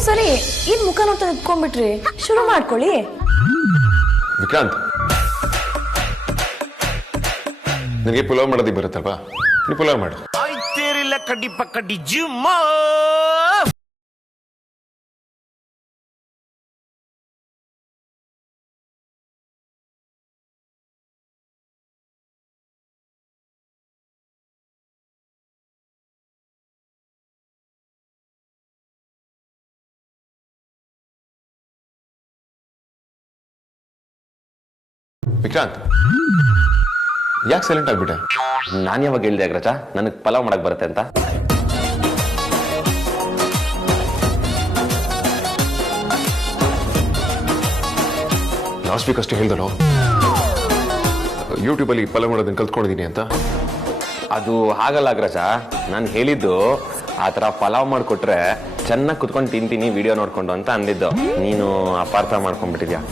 ಸರಿ ಏನ್ ಮುಖ ನೋಡ್ತಾ ನಿಂತ್ಕೊಂಡ್ಬಿಟ್ರಿ ಶುರು ಮಾಡ್ಕೊಳ್ಳಿ ವಿಕ್ರಾಂತ್ ನಿನಗೆ ಪುಲಾವ್ ಮಾಡೋದಿಕ್ ಬರುತ್ತಲ್ವಾ ನೀ ಪುಲಾವ್ ಮಾಡು ಆಯ್ತೇರಿಲ್ಲ ಕಡ್ಡಿ ಪಕ್ಕಡ್ಡಿ ಜಿಮ್ಮ ವಿಕ್ರಾಂತ್ ಯಾಕೆ ಸೈಲೆಂಟ್ ಆಗ್ಬಿಟ್ಟೆ ನಾನು ಯಾವಾಗ ಹೇಳ್ದೆ ಅಗ್ರಜ ನನಗೆ ಪಲಾವ್ ಮಾಡಕ್ ಬರುತ್ತೆ ಅಂತ ಲಾಸ್ಟ್ ವೀಕ್ ಅಷ್ಟೇ ಹೇಳ್ದಲ್ಲೋ ಯೂಟ್ಯೂಬಲ್ಲಿ ಪಲಾವ್ ಮಾಡೋದನ್ನ ಕಲ್ತ್ಕೊಂಡಿದ್ದೀನಿ ಅಂತ ಅದು ಹಾಗಲ್ಲ ಅಗ್ರಜ ನಾನು ಹೇಳಿದ್ದು ಆ ಥರ ಪಲಾವ್ ಮಾಡಿಕೊಟ್ರೆ ಚೆನ್ನಾಗಿ ಕುತ್ಕೊಂಡು ತಿಂತೀನಿ ವಿಡಿಯೋ ನೋಡ್ಕೊಂಡು ಅಂತ ಅಂದಿದ್ದು ನೀನು ಅಪಾರ್ಥ ಮಾಡ್ಕೊಂಡ್ಬಿಟ್ಟಿದ್ಯಾ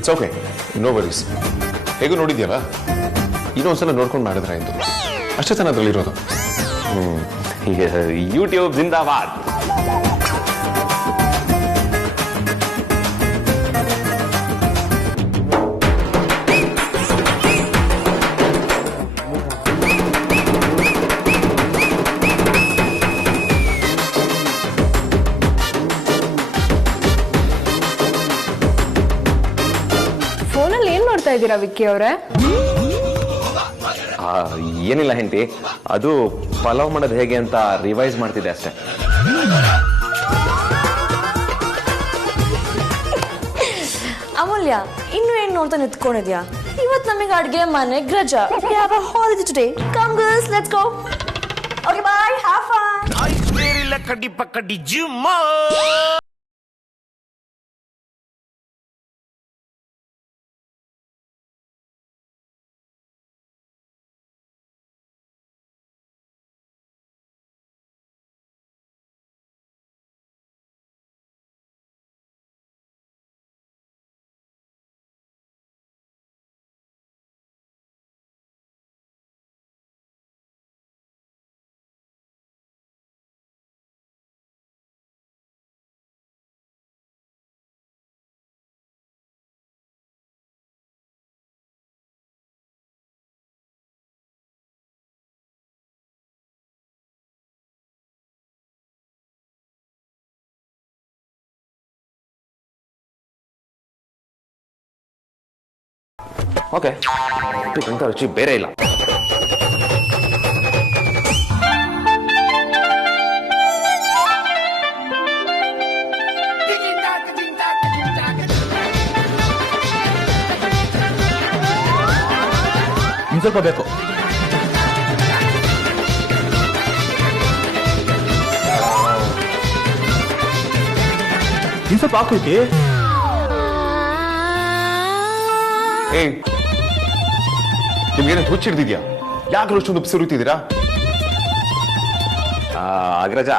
ಇಟ್ಸ್ ಓಕೆ ನೋ ವರೀಸ್ ಹೇಗೂ ನೋಡಿದ್ಯಲ್ಲ ಇನ್ನೊಂದ್ಸಲ ನೋಡ್ಕೊಂಡು ಮಾಡಿದ್ರೆ ಆಯ್ತು ಅಷ್ಟೇ ತಾನೆ ಅದರಲ್ಲಿರೋದು ಈಗ ಯೂಟ್ಯೂಬ್ ಜಿಂದಾಬಾದ್ ಫೋನಲ್ಲಿ ಏನ್ ನೋಡ್ತಾ ಇದ್ದೀರಾ ವಿಕ್ಕಿ ಅವರೇ ಏನಿಲ್ಲ ಹೆಂಡತಿ ಅದು ಪಲಾವ್ ಮಾಡೋದು ಹೇಗೆ ಅಂತ ರಿವೈಸ್ ಮಾಡ್ತಿದ್ದೆ ಅಷ್ಟೇ ಅಮೂಲ್ಯ ಇನ್ನು ಏನ್ ನೋಡ್ತಾ ನಿಂತ್ಕೊಂಡಿದ್ಯಾ ಇವತ್ ನಮಗೆ ಅಡ್ಗೆ ಮನೆ ಗ್ರಜ ಯಾವ holiday today come girls let's go okay bye have fun ಆಯ್ತೇರಿಲ್ಲ ಕಡ್ಡಿ ಪಕ್ಕಡ್ಡಿ ಜಿಮ್ಮ ಓಕೆ ಅಂತ ರುಚಿ ಬೇರೆ ಇಲ್ಲ ಇನ್ನು ಸ್ವಲ್ಪ ಬೇಕು ಇನ್ನು ಸ್ವಲ್ಪ ಹಾಕಿ ಏಯ್ ನಿಮ್ಗೇನು ಹುಚ್ಚಿಡ್ದಿದ್ಯಾ ಯಾಕೆ ಅಷ್ಟೊಂದು ಉಪ್ಸಿ ಸುರಿತಿದ್ದೀರಾ ಅಗ್ರಜ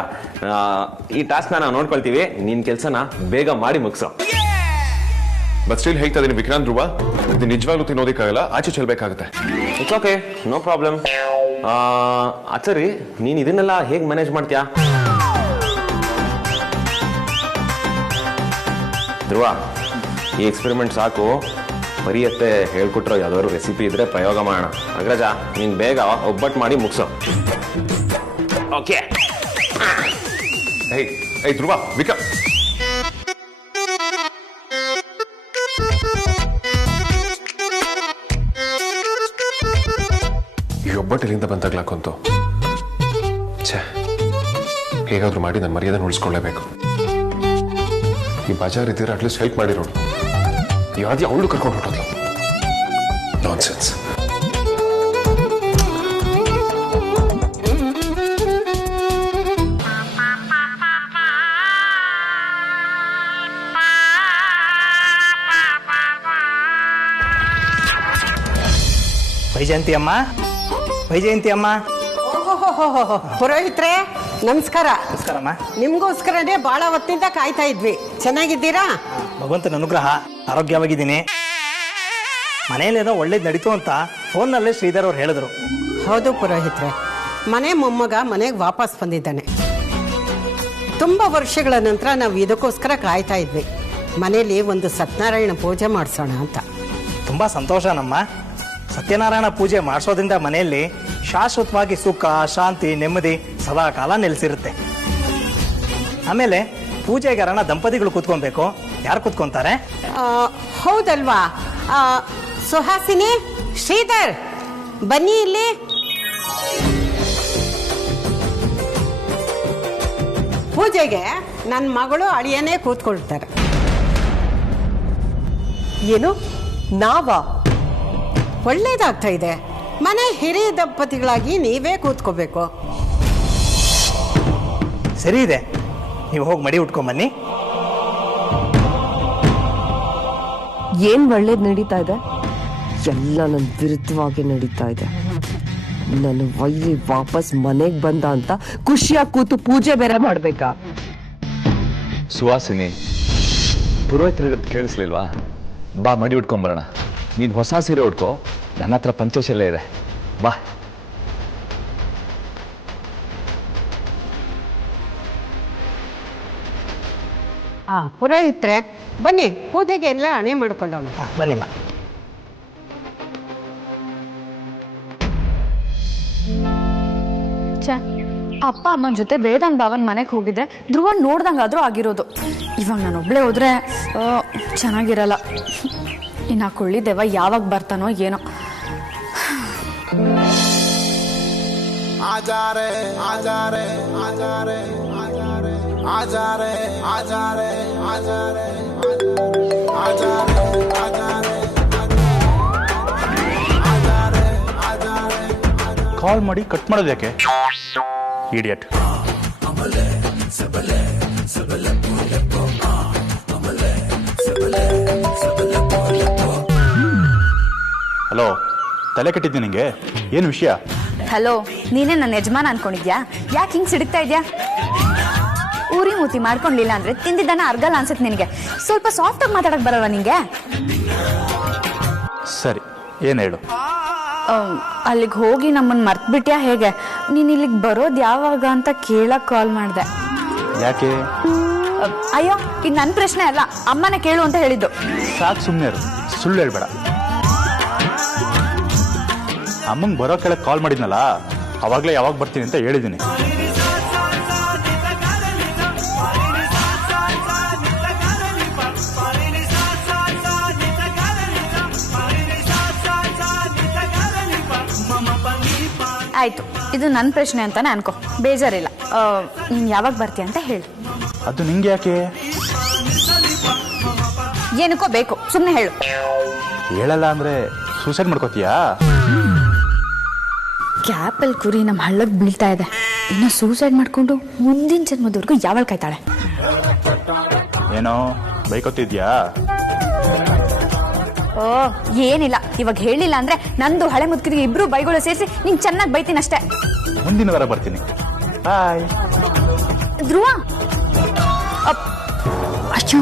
ಈ ಟಾಸ್ಕ್ ನಾವು ನೋಡ್ಕೊಳ್ತೀವಿ ನಿನ್ ಕೆಲ್ಸನ ಬೇಗ ಮಾಡಿ ಮುಗಿಸೋ ಬಟ್ ಸ್ಟಿಲ್ ಹೇಳ್ತಾ ಇದೀನಿ ವಿಕ್ರಾಂತ್ ಧ್ರುವ ಇದು ನಿಜವಾಗ್ಲೂ ತಿನ್ನೋದಕ್ಕಾಗಲ್ಲ ಆಚೆ ಚೆಲ್ಬೇಕಾಗುತ್ತೆ ಇಟ್ಸ್ ಓಕೆ ನೋ ಪ್ರಾಬ್ಲಮ್ ಅಚ್ಚರಿ ನೀನ್ ಇದನ್ನೆಲ್ಲ ಹೇಗ್ ಮ್ಯಾನೇಜ್ ಮಾಡ್ತೀಯಾ ಧ್ರುವ ಈ ಎಕ್ಸ್ಪೆರಿಮೆಂಟ್ ಸಾಕು ಬರಿಯತ್ತೆ ಹೇಳ್ಕೊಟ್ರೋ ಯಾವ್ದಾದ್ರು ರೆಸಿಪಿ ಇದ್ರೆ ಪ್ರಯೋಗ ಮಾಡೋಣ ಅಗ್ರಜ ನೀನ್ ಬೇಗ ಒಬ್ಬಟ್ಟು ಮಾಡಿ ಮುಗಿಸೋ ಓಕೆ ಏಯ್ ಧ್ರುವ ವಿಕ ಈ ಒಬ್ಬಟ್ಟು ಇಲ್ಲಿಂದ ಬಂದಾಗ್ಲಾಕಂತು ಛೇ ಹೇಗಾದ್ರೂ ಮಾಡಿ ನನ್ನ ಮರ್ಯಾದೆ ಉಳಿಸ್ಕೊಳ್ಳೇಬೇಕು ಈ ಬಜಾರ್ ಇದ್ದೀರಾ ಅಟ್ಲೀಸ್ಟ್ ಹೆಲ್ಪ್ ಮಾಡಿರೋಳು ಯಾವ್ದು ಅವಳು ಕರ್ಕೊಂಡು ಹೊರಟೋದ್ಲು ನಾನ್ಸೆನ್ಸ್ ವೈಜಯಂತಿ ಅಮ್ಮ ವೈಜಯಂತಿ ಅಮ್ಮ ಪುರೋಹಿತ್ರೆ ನಮಸ್ಕಾರ. ನಮಸ್ಕಾರಮ್ಮ. ನಿಮ್ಗೋಸ್ಕರನೇ ಬಹಳ ಹೊತ್ತಿಂದ ಕಾಯ್ತಾ ಇದ್ವಿ. ಚೆನ್ನಾಗಿದ್ದೀರಾ? ಭಗವಂತನ ಅನುಗ್ರಹ, ಆರೋಗ್ಯವಾಗಿದ್ದೀನಿ. ಮನೆಯಲ್ಲೇನೋ ಒಳ್ಳೇದು ನಡೀತು ಅಂತ ಫೋನ್ನಲ್ಲೇ ಶ್ರೀಧರ್ ಅವ್ರು ಹೇಳಿದ್ರು. ಹೌದು ಪುರೋಹಿತ್ರೆ, ಮನೆ ಮೊಮ್ಮಗ ಮನೆಗೆ ವಾಪಸ್ ಬಂದಿದ್ದಾನೆ. ತುಂಬ ವರ್ಷಗಳ ನಂತರ ನಾವು ಇದಕ್ಕೋಸ್ಕರ ಕಾಯ್ತಾ ಇದ್ವಿ. ಮನೇಲಿ ಒಂದು ಸತ್ಯನಾರಾಯಣ ಪೂಜೆ ಮಾಡಿಸೋಣ ಅಂತ. ತುಂಬ ಸಂತೋಷ ನಮ್ಮ. ಸತ್ಯನಾರಾಯಣ ಪೂಜೆ ಮಾಡಿಸೋದ್ರಿಂದ ಮನೆಯಲ್ಲಿ ಶಾಶ್ವತವಾಗಿ ಸುಖ, ಶಾಂತಿ, ನೆಮ್ಮದಿ ಸದಾ ಕಾಲ ನೆಲೆಸಿರುತ್ತೆ. ಆಮೇಲೆ ಪೂಜೆಗಾರಣ ದಂಪತಿಗಳು ಕೂತ್ಕೊಬೇಕು. ಯಾರು ಕೂತ್ಕೊಂತಾರೆ? ಹೌದಲ್ವಾ? ಸುಹಾಸಿನಿ, ಶ್ರೀಧರ್ ಬನ್ನಿ ಇಲ್ಲಿ. ಪೂಜೆಗೆ ನನ್ನ ಮಗಳು ಅಳಿಯನೇ ಕೂತ್ಕೊಳ್ತಾರೆ. ಏನು ನಾವಾ? ಒಳ್ಳೇದಾಗ್ತಾ ಇದೆ. ಮನೆ ಹಿರಿಯ ದಂಪತಿಗಳಾಗಿ ನೀವೇ ಕೂತ್ಕೋಬೇಕು. ಸರಿ ಇದೆ, ನೀವು ಹೋಗಿ ಮಡಿ ಉಟ್ಕೊಂಬನ್ನಿ. ಏನ್ ಒಳ್ಳೇದು ನಡೀತಾ ಇದೆ? ಎಲ್ಲ ನನ್ನ ವಿರುದ್ಧವಾಗಿ ನಡೀತಾ ಇದೆ. ನನ್ನ ವೈರಿ ವಾಪಸ್ ಮನೆಗೆ ಬಂದ ಅಂತ ಖುಷಿಯಾಗಿ ಕೂತು ಪೂಜೆ ಬೇರೆ ಮಾಡ್ಬೇಕಾ? ಸುವಾಸಿನಿ, ಪುರೋಹಿತರಿಗೆ ಕೇಳಿಸ್ಲಿಲ್ವಾ? ಬಾ ಮಡಿ ಉಟ್ಕೊಂಬರೋಣ. ನೀನು ಹೊಸ ಸೀರೆ ಉಟ್ಕೋ, ನನ್ನ ಹತ್ರ ಪಂಚಶಾಲೆ ಇದೆ. ಬಾ. ಪುರೋಹಿತ್ರೆ ಬನ್ನಿ, ಪೂಜೆಗೆ ಎಲ್ಲ ಹಣೆ ಮಾಡ್ಕೊಳ್ಳೋಣ. ಬನ್ನಿಮ್ಮ. ಅಪ್ಪ ಅಮ್ಮನ ಜೊತೆ ವೇದಾಂತ್ ಭಾವನ್ ಮನೆಗೆ ಹೋಗಿದ್ದೆ ಧ್ರುವ ನೋಡ್ದಂಗಾದ್ರೂ ಆಗಿರೋದು. ಇವಾಗ ನಾನು ಒಬ್ಳೆ ಹೋದ್ರೆ ಚೆನ್ನಾಗಿರಲ್ಲ. ಇನ್ನು ಆ ಕೊಳ್ಳಿದೇವ ಯಾವಾಗ ಬರ್ತಾನೋ ಏನೋ. ಕಾಲ್ ಮಾಡಿ ಕಟ್ ಮಾಡೋದು ಯಾಕೆ? ಇಡಿಯಟ್. ಹಲೋ, ತಲೆ ಕೆಟ್ಟಿದ್ದೆ ನಿಂಗೆ? ಏನು ವಿಷಯ? ಹಲೋ, ನೀನೇ ನನ್ನ ಯಜಮಾನ ಅನ್ಕೊಂಡಿದ್ಯಾ? ಯಾಕೆ ಹಿಂಗೆ ಸಿಡುಕ್ತಾ ಇದ್ಯಾ? ಊರಿ ಮೂತಿ ಮಾಡ್ಕೊಂಡಿಲ್ಲ ಅಂದ್ರೆ ತಿಂದಿದ್ದಾನ ಅರ್ಗಲ್ಲ ಅನ್ಸುತ್ತೆ ನಿನಗೆ. ಸ್ವಲ್ಪ ಸಾಫ್ಟ್ ಆಗಿ ಮಾತಾಡಕ್ ಬರಲ್ಲ ನಿಂಗೆ? ಸರಿ, ಏನು ಹೇಳು? ಅಲ್ಲಿಗೆ ಹೋಗಿ ನಮ್ಮನ್ನು ಮರ್ತ್ಬಿಟ್ಯಾ ಹೇಗೆ? ನೀನು ಇಲ್ಲಿಗೆ ಬರೋದು ಯಾವಾಗ ಅಂತ ಕೇಳಕ್ ಕಾಲ್ ಮಾಡಿದೆ. ಯಾಕೆ? ಅಯ್ಯೋ, ಇದು ನನ್ನ ಪ್ರಶ್ನೆ ಅಲ್ಲ, ಅಮ್ಮನ ಕೇಳು ಅಂತ ಹೇಳಿದ್ದು. ಸಾಕು, ಸುಮ್ಮನೆ ಇರು, ಸುಳ್ಳು ಹೇಳ್ಬೇಡ. ಅಮ್ಮಂಗೆ ಬರೋ ಕೆಳಗೆ ಕಾಲ್ ಮಾಡಿದ್ನಲ್ಲ, ಅವಾಗಲೇ ಯಾವಾಗ ಬರ್ತೀನಿ ಅಂತ ಹೇಳಿದ್ದೀನಿ. ಆಯ್ತು, ಇದು ನನ್ನ ಪ್ರಶ್ನೆ ಅಂತಾನೆ ಅನ್ಕೋ, ಬೇಜಾರಿಲ್ಲ. ನೀನು ಯಾವಾಗ ಬರ್ತೀಯ ಅಂತ ಹೇಳು. ಅದು ನಿಂಗೆ ಯಾಕೆ? ಏನಕ್ಕೋ ಬೇಕು, ಸುಮ್ಮನೆ ಹೇಳು. ಹೇಳಲ್ಲ ಅಂದ್ರೆ ಸೂಸೈಡ್ ಮಾಡ್ಕೋತೀಯಾ? ಕ್ಯಾಪಲ್ ಕುರಿ ನಮ್ಮ ಹಳ್ಳಕ್ಕೆ ಬೀಳ್ತಾ ಇದೆ. ಇನ್ನು ಸೂಸೈಡ್ ಮಾಡ್ಕೊಂಡು ಮುಂದಿನ ಜನ್ಮದವರೆಗೂ ಯಾವಾಗ ಕಾಯ್ತಾಳೆ? ಏನೋ ಬೈಕೋತಿದ್ಯಾ? ಓ ಏನಿಲ್ಲ, ಇವಾಗ ಹೇಳಿಲ್ಲ ಅಂದ್ರೆ ನಂದು ಹಳೆ ಮುದುಕಿಗೆ ಇಬ್ರು ಬೈಗಳು ಸೇರಿಸಿ ನಿಂಗೆ ಚೆನ್ನಾಗಿ ಬೈತೀನಿ ಅಷ್ಟೇ. ಮುಂದಿನ ವಾರ ಬರ್ತೀನಿ. ಬಾಯ್. ಧ್ರುವ, ಅಯ್ಯೋ,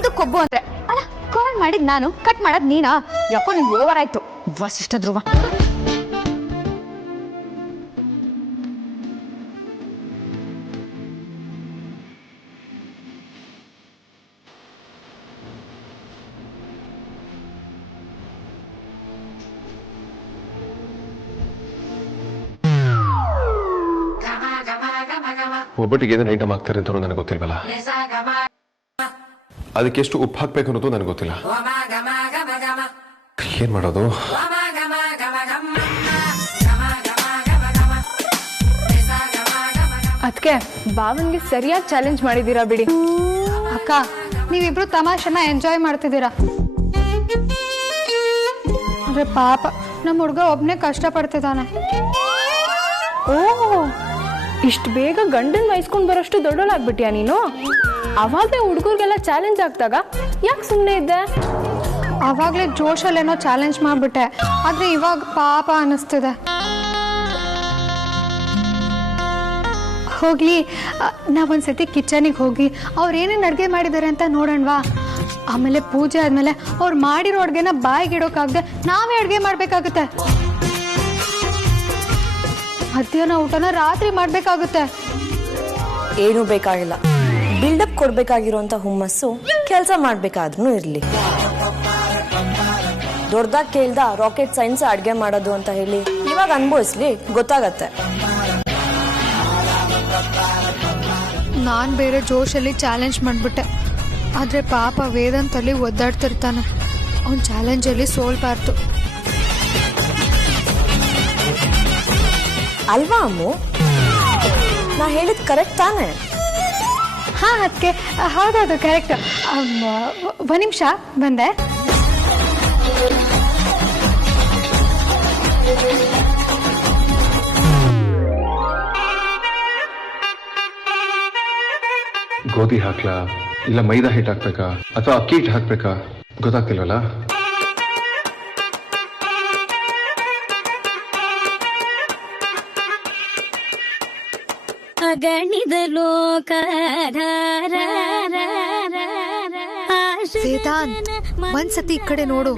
ಇದು ಕೊಬ್ಬು ಅಂದ್ರೆ ಅಲ್ಲ, ಕಾಲ್ ಮಾಡಿದ್ ನಾನು, ಕಟ್ ಮಾಡೋದ್ ನೀನಾ? ಯಾಕೋ ನಿಂಗೆ ಓವರ್ ಆಯ್ತು ವಸಿಷ್ಠ ಧ್ರುವ. ಒಬ್ಬಟ್ಟಿಗೆ ಏನೇನು ಐಟಮ್ ಹಾಕ್ತಾರೆ ಅಂತ ನನಗೆ ಗೊತ್ತಿಲ್ವಲ್ಲ. ಅದಕ್ಕೆ ಎಷ್ಟು ಉಪ್ಪು ಹಾಕ್ಬೇಕು ಅನ್ನೋದು ನನಗೆ ಗೊತ್ತಿಲ್ಲ. ಏನ್ ಮಾಡೋದು? ಅದಕ್ಕೆ ಭಾವನ್ಗೆ ಸರಿಯಾಗಿ ಚಾಲೆಂಜ್ ಮಾಡಿದ್ದೀರಾ ಬಿಡಿ. ಅಕ್ಕ, ನೀವಿಬ್ರು ತಮಾಷೆನ ಎಂಜಾಯ್ ಮಾಡ್ತಿದ್ದೀರಾ. ಅಂದ್ರೆ ಪಾಪ ನಮ್ಮ ಹುಡುಗ ಒಬ್ನೇ ಕಷ್ಟ ಪಡ್ತಿದ್ದಾನೆ. ಓ, ಇಷ್ಟು ಬೇಗ ಗಂಡನ್ ವಹಿಸ್ಕೊಂಡ್ ಬರೋಷ್ಟು ದೊಡ್ಡೋಳಾಗ್ಬಿಟ್ಯಾ ನೀನು? ಅವಾಗಲೇ ಹುಡುಗರಿಗೆಲ್ಲ ಚಾಲೆಂಜ್ ಆಗ್ದಾಗ ಯಾಕೆ ಸುಮ್ಮನೆ ಇದ್ದೆ? ಅವಾಗಲೇ ಜೋಶಲ್ಲೇನೋ ಚಾಲೆಂಜ್ ಮಾಡ್ಬಿಟ್ಟೆ, ಆದ್ರೆ ಇವಾಗ ಪಾಪ ಅನ್ನಿಸ್ತಿದೆ. ಹೋಗ್ಲಿ, ನಾವೊಂದ್ಸತಿ ಕಿಚನಿಗೆ ಹೋಗಿ ಅವ್ರು ಏನೇನು ಅಡುಗೆ ಮಾಡಿದ್ದಾರೆ ಅಂತ ನೋಡೋಣವಾ? ಆಮೇಲೆ ಪೂಜೆ ಆದಮೇಲೆ ಅವ್ರು ಮಾಡಿರೋ ಅಡುಗೆನ ಬಾಯಿಗಿಡೋಕ್ಕಾಗದೆ ನಾವೇ ಅಡುಗೆ ಮಾಡಬೇಕಾಗುತ್ತೆ. ಮಧ್ಯಾಹ್ನ ಊಟನ ರಾತ್ರಿ ಮಾಡಬೇಕಾಗುತ್ತೆ. ಏನೂ ಬೇಕಾಗಿಲ್ಲ, ಬಿಲ್ಡಪ್ ಕೊಡ್ಬೇಕಾಗಿರೋಂಥ ಹುಮ್ಮಸ್ಸು ಕೆಲಸ ಮಾಡ್ಬೇಕಾದ್ರೂ ಇರಲಿ. ದೊಡ್ಡದಾಗಿ ಕೇಳ್ದ ರಾಕೆಟ್ ಸೈನ್ಸ್ ಅಡುಗೆ ಮಾಡೋದು ಅಂತ ಹೇಳಿ ಇವಾಗ ಅನುಭವಿಸ್ಲಿ, ಗೊತ್ತಾಗತ್ತೆ. ನಾನು ಬೇರೆ ಜೋಶಲ್ಲಿ ಚಾಲೆಂಜ್ ಮಾಡಿಬಿಟ್ಟೆ. ಆದರೆ ಪಾಪ ವೇದಾಂತಲ್ಲಿ ಒದ್ದಾಡ್ತಿರ್ತಾನೆ. ಅವ್ನು ಚಾಲೆಂಜಲ್ಲಿ ಸೋಲ್ಬಾರ್ದು ಅಲ್ವಾ ಅಮ್ಮು? ನಾ ಹೇಳಿದ್ ಕರೆಕ್ಟ್ ತಾನೆ? ಹಾಂ, ಅದಕ್ಕೆ ಹೌದೌದು ಕರೆಕ್ಟ್. ಒಂದು ನಿಮಿಷ ಬಂದೆ. ಗೋಧಿ ಹಾಕ್ಲಾ ಇಲ್ಲ ಮೈದಾ ಹಿಟ್ಟು ಹಾಕ್ಬೇಕಾ ಅಥವಾ ಅಕ್ಕಿ ಹಿಟ್ಟು ಹಾಕ್ಬೇಕಾ ಗೊತ್ತಾಗ್ತಿಲ್ವಲ್ಲ. ಅಗಣಿದ ಲೋಕಧಾರ ವೇದಾಂತ್, ಒಂದ್ಸತಿ ಈ ಕಡೆ ನೋಡು.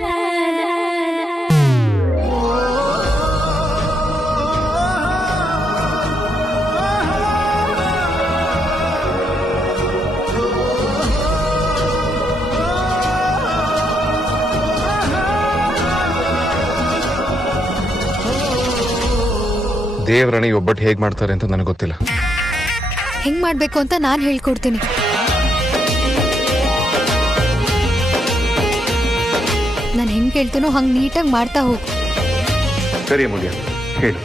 ದೇವರಣಿ ಒಬ್ಬಟ್ಟು ಹೇಗೆ ಮಾಡ್ತಾರೆ ಅಂತ ನನಗೆ ಗೊತ್ತಿಲ್ಲ. ಹೆಂಗ್ ಮಾಡ್ಬೇಕು ಅಂತ ನಾನು ಹೇಳ್ಕೊಡ್ತೀನಿ. ನಾನು ಹೆಂಗ್ ಹೇಳ್ತೀನೋ ಹಂಗೆ ನೀಟಾಗಿ ಮಾಡ್ತಾ ಹೋಗು. ಸರಿ ಅಮೂಲ್ಯ, ಹೇಳು.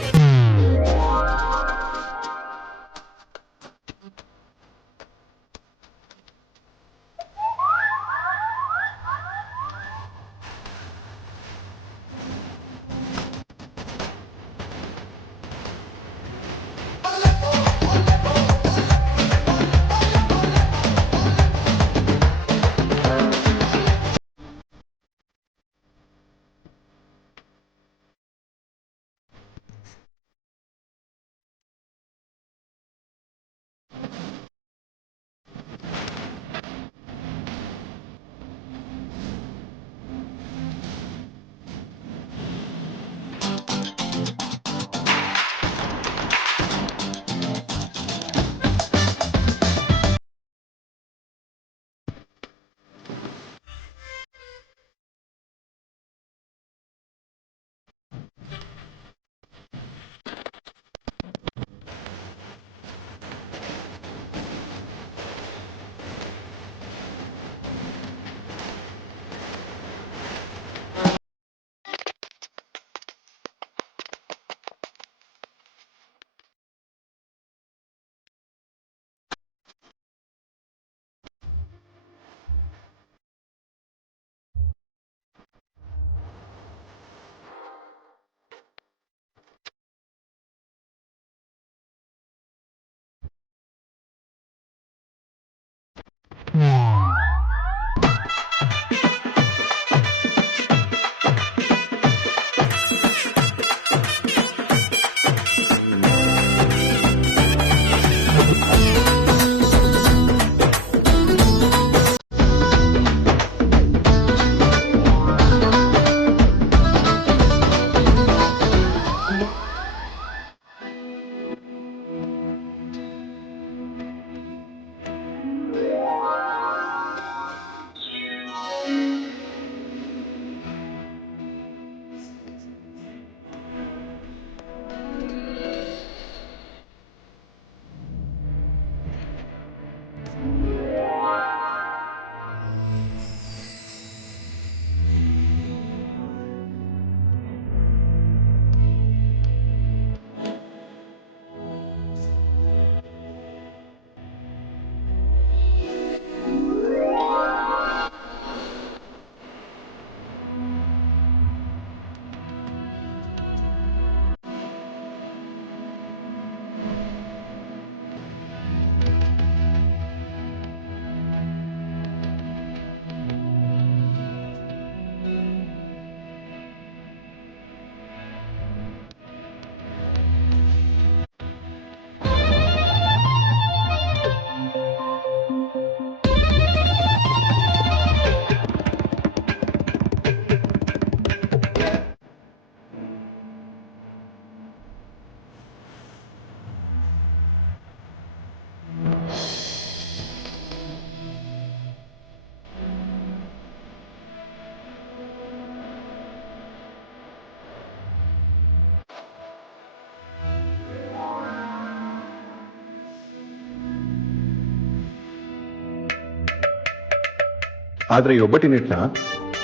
ಆದ್ರೆ ಈ ಒಬ್ಬಟ್ಟಿನ ಹಿಟ್ಟನ್ನ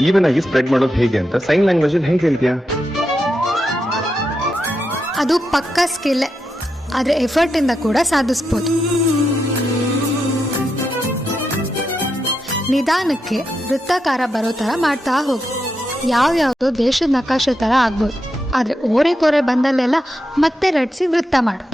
ಈವನ್ ಆಗಿ ಸ್ಪ್ರೆಡ್ ಮಾಡೋದು ಹೇಗೆ ಅಂತ ಸೈನ್ ಲ್ಯಾಂಗ್ವೇಜ್ ಅಲ್ಲಿ ಹೆಂಗೆ ಹೇಳ್ತೀಯಾ? ಅದು ಪಕ್ಕಾ ಸ್ಕಿಲ್, ಆದ್ರೆ ಎಫರ್ಟ್ ಇಂದ ಕೂಡ ಸಾಧಿಸ್ಬೋದು. ನಿಧಾನಕ್ಕೆ ವೃತ್ತಾಕಾರ ಬರೋ ತರ ಮಾಡ್ತಾ ಹೋಗಿ. ಯಾವ್ಯಾವುದೋ ದೇಶದ ನಕಾಶೆ ತರ ಆಗ್ಬೋದು, ಆದ್ರೆ ಓರೆ ಕೊರೆ ಬಂದಲ್ಲೆಲ್ಲ ಮತ್ತೆ ರಟ್ಸಿ ವೃತ್ತ ಮಾಡು.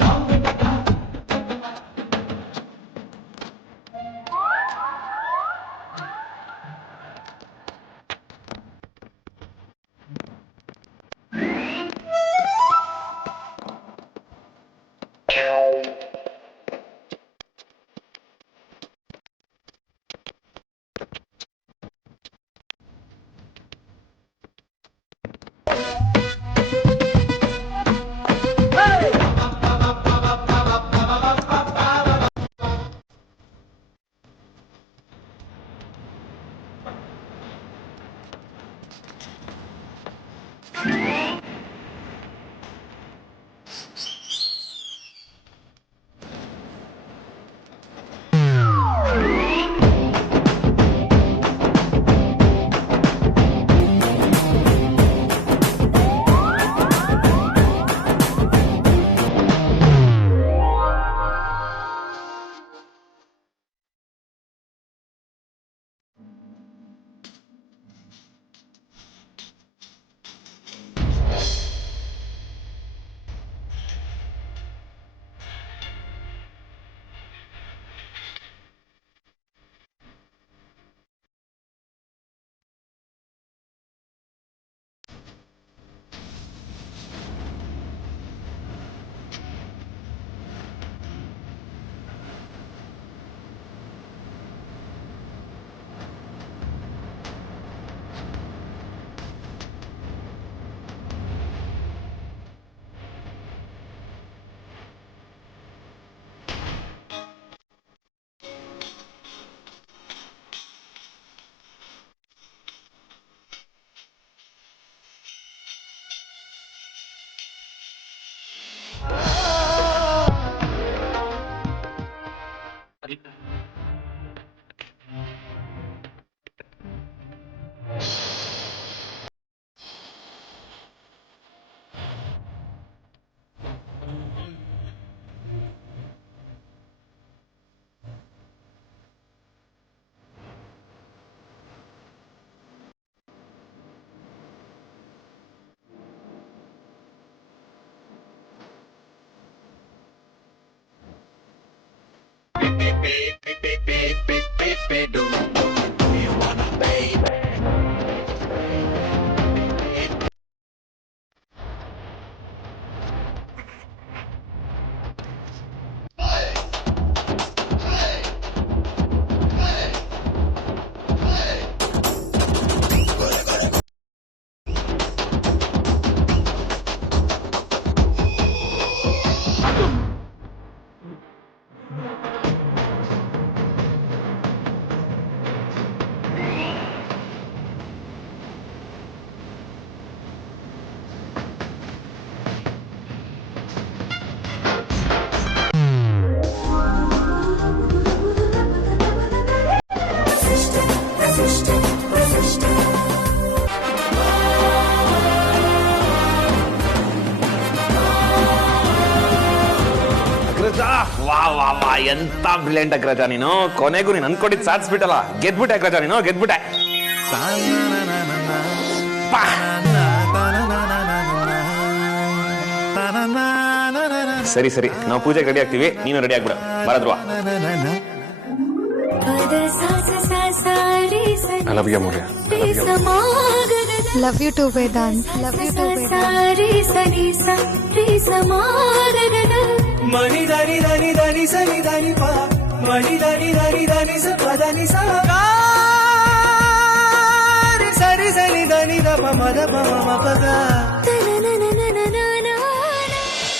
ವಾ ವಾ ವಾ ಎಂತ ಬ್ರಿಲಿಯಂಟ್ ಅಗ್ರಜ ನೀನು. ಕೊನೆಗೂ ನೀನು ಅನ್ಕೊಂಡಿದ್ ಸಾಧಿಸ್ಬಿಟ್ಟಲ್ಲ. ಗೆದ್ಬಿಟ್ಟೆ ಅಗ್ರಜ ನೀನು, ಗೆದ್ಬಿಟ್ಟೆ. ಸರಿ ಸರಿ, ನಾವು ಪೂಜೆಗೆ ರೆಡಿ ಆಗ್ತೀವಿ, ನೀನು ready ಆಗ್ಬಿಡ. ಬರದ್ವಾ? I love you, Amulya. Love you too, Vedant. Love you too, Vedant. Mani dani dani dani sani dani pa, mani dani dani dani sa pa dani sa ga, sari sani dani da pa ma da pa ma pa ga.